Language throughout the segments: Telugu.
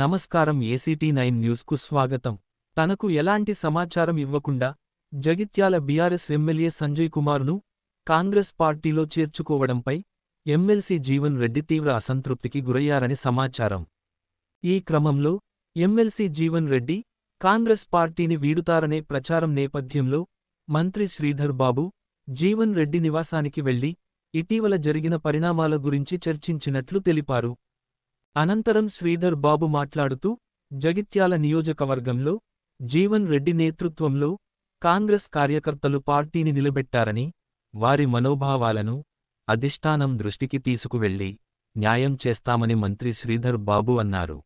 నమస్కారం. ACT9 న్యూస్కు స్వాగతం. తనకు ఎలాంటి సమాచారం ఇవ్వకుండా జగిత్యాల బీఆర్ఎస్ ఎమ్మెల్యే సంజయ్ కుమార్ను కాంగ్రెస్ పార్టీలో చేర్చుకోవడంపై ఎమ్మెల్సీ జీవన్ రెడ్డి తీవ్ర అసంతృప్తికి గురయ్యారని సమాచారం. ఈ క్రమంలో ఎమ్మెల్సీ జీవన్ రెడ్డి కాంగ్రెస్ పార్టీని వీడుతారనే ప్రచారం నేపథ్యంలో మంత్రి శ్రీధర్ బాబు జీవన్ రెడ్డి నివాసానికి వెళ్లి ఇటీవల జరిగిన పరిణామాల గురించి చర్చించినట్లు తెలిపారు. అనంతరం శ్రీధర్ బాబు మాట్లాడుతూ జగిత్యాల నియోజకవర్గంలో జీవన్ రెడ్డి నేతృత్వంలో కాంగ్రెస్ కార్యకర్తలు పార్టీని నిలబెట్టారని, వారి మనోభావాలను అధిష్టానం దృష్టికి తీసుకువెళ్లి న్యాయం చేస్తామని మంత్రి శ్రీధర్ బాబు అన్నారు.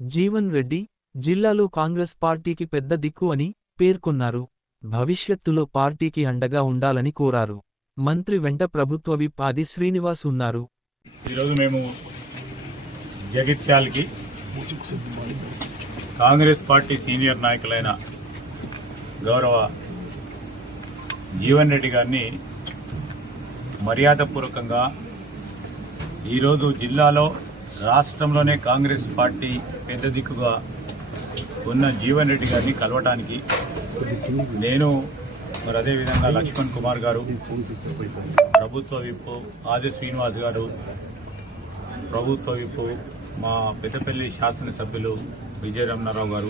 జీవన్ రెడ్డి జిల్లాలో కాంగ్రెస్ పార్టీకి పెద్ద దిక్కు అని పేర్కొన్నారు. భవిష్యత్తులో పార్టీకి అండగా ఉండాలని కోరారు. మంత్రి వెంట ప్రభుత్వ విప్ ఆది శ్రీనివాస్ ఉన్నారు. ఈరోజు మేము జగిత్యాలకి కాంగ్రెస్ పార్టీ సీనియర్ నాయకులైన గౌరవ జీవన్ రెడ్డి గారిని మర్యాదపూర్వకంగా ఈరోజు జిల్లాలో రాష్ట్రంలోనే కాంగ్రెస్ పార్టీ పెద్ద దిక్కుగా ఉన్న జీవన్ రెడ్డి గారిని కలవటానికి నేను మరి అదేవిధంగా లక్ష్మణ్ కుమార్ గారు, ప్రభుత్వ విప్ ఆది శ్రీనివాస్ గారు, ప్రభుత్వ విప్ మా పెద్దపల్లి శాసనసభ్యులు విజయరమణారావు గారు,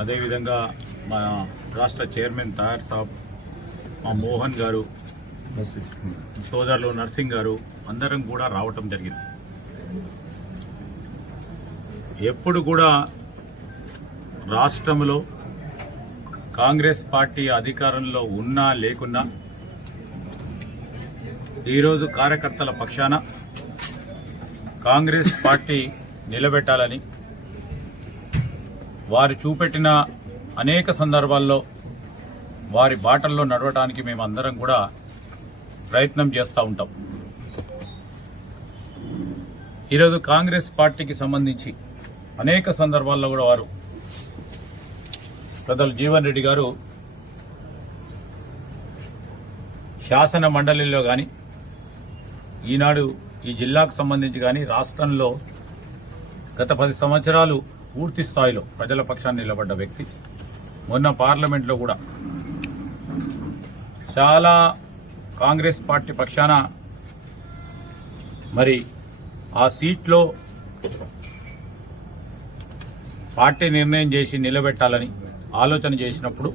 అదేవిధంగా మా రాష్ట్ర చైర్మన్ తయార్ సాబ్, మా మోహన్ గారు, సోదరులు నర్సింగ్ గారు అందరం కూడా రావటం జరిగింది. ఎప్పుడు కూడా రాష్ట్రంలో కాంగ్రెస్ పార్టీ అధికారంలో ఉన్నా లేకున్నా ఈరోజు కార్యకర్తల పక్షాన కాంగ్రెస్ పార్టీ నిలబెట్టాలని వారు చూపెట్టిన అనేక సందర్భాల్లో వారి బాటల్లో నడవడానికి మేమందరం కూడా ప్రయత్నం చేస్తూ ఉంటాం. ఈరోజు కాంగ్రెస్ పార్టీకి సంబంధించి అనేక సందర్భాల్లో కూడా వారు పెద్దలు జీవన్ రెడ్డి గారు శాసన మండలిలో కానీ ఈనాడు ఈ జిల్లాకు సంబంధించి కానీ రాష్ట్రంలో గత 10 సంవత్సరాలు పూర్తి స్థాయిలో ప్రజల పక్షాన్ని నిలబడ్డ వ్యక్తి. మొన్న పార్లమెంట్లో కూడా చాలా కాంగ్రెస్ పార్టీ పక్షాన మరి ఆ సీట్లో పార్టీ నిర్ణయం చేసి నిలబెట్టాలని ఆలోచన చేసినప్పుడు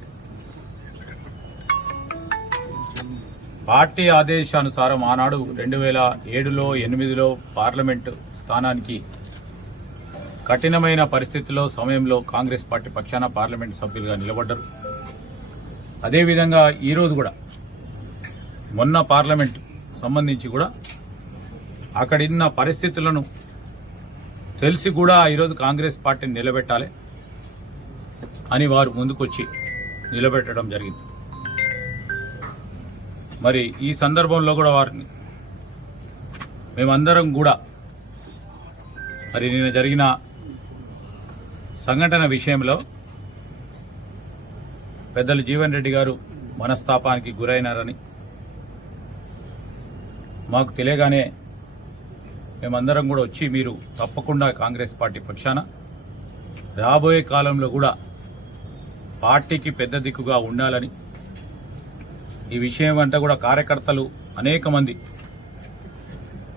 పార్టీ ఆదేశానుసారం ఆనాడు 2007లో 2008లో పార్లమెంటు స్థానానికి కఠినమైన పరిస్థితుల్లో సమయంలో కాంగ్రెస్ పార్టీ పక్షాన పార్లమెంటు సభ్యులుగా నిలబడ్డారు. అదేవిధంగా ఈరోజు కూడా మొన్న పార్లమెంటు సంబంధించి కూడా అక్కడున్న పరిస్థితులను తెలిసి కూడా ఈరోజు కాంగ్రెస్ పార్టీని నిలబెట్టాలి అని వారు ముందుకొచ్చి నిలబెట్టడం జరిగింది. మరి ఈ సందర్భంలో కూడా వారిని మేమందరం కూడా మరి నిన్న జరిగిన సంఘటన విషయంలో పెద్దలు జీవన్ రెడ్డి గారు మనస్తాపానికి గురైనారని మాకు తెలియగానే మేమందరం కూడా వచ్చి మీరు తప్పకుండా కాంగ్రెస్ పార్టీ పక్షాన రాబోయే కాలంలో కూడా పార్టీకి పెద్ద దిక్కుగా ఉండాలని, ఈ విషయం అంతా కూడా కార్యకర్తలు అనేక మంది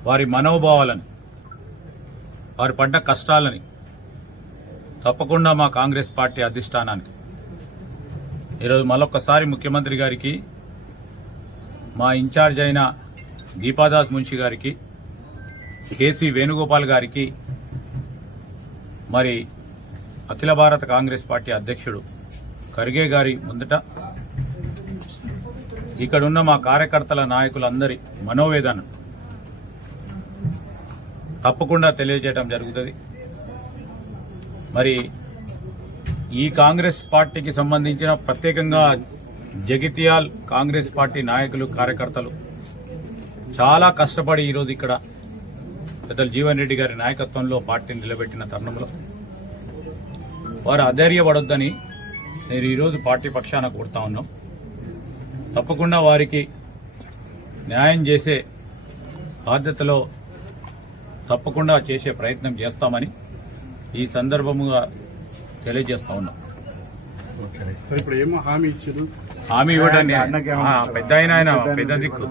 వారి మనోభావాలని, వారు పడ్డ కష్టాలని తప్పకుండా మా కాంగ్రెస్ పార్టీ అధిష్టానానికి ఈరోజు మరొకసారి ముఖ్యమంత్రి గారికి, మా ఇన్ఛార్జ్ అయిన దీపాదాస్ మున్షి గారికి, కేసీ వేణుగోపాల్ గారికి, మరి అఖిల భారత కాంగ్రెస్ పార్టీ అధ్యక్షుడు ఖర్గే గారి ముందట ఇక్కడున్న మా కార్యకర్తల నాయకులందరి మనోవేదన తప్పకుండా తెలియజేయడం జరుగుతుంది. మరి ఈ కాంగ్రెస్ పార్టీకి సంబంధించిన ప్రత్యేకంగా జగిత్యాల్ కాంగ్రెస్ పార్టీ నాయకులు, కార్యకర్తలు చాలా కష్టపడి ఈరోజు ఇక్కడ పెద్దలు జీవన్ రెడ్డి గారి నాయకత్వంలో పార్టీని నిలబెట్టిన తరుణంలో వారు అధైర్యపడొద్దని నేను ఈరోజు పార్టీ పక్షాన కోరుతా ఉన్నాం. తప్పకుండా వారికి న్యాయం చేసే బాధ్యతలో తప్పకుండా చేసే ప్రయత్నం చేస్తామని ఈ సందర్భముగా తెలియజేస్తా ఉన్నాం. సో ఇప్పుడు ఏమో హామీ ఇచ్చారు. హామీ ఇవ్వడానికి పెద్ద ఆయన పెద్ద దిక్కు.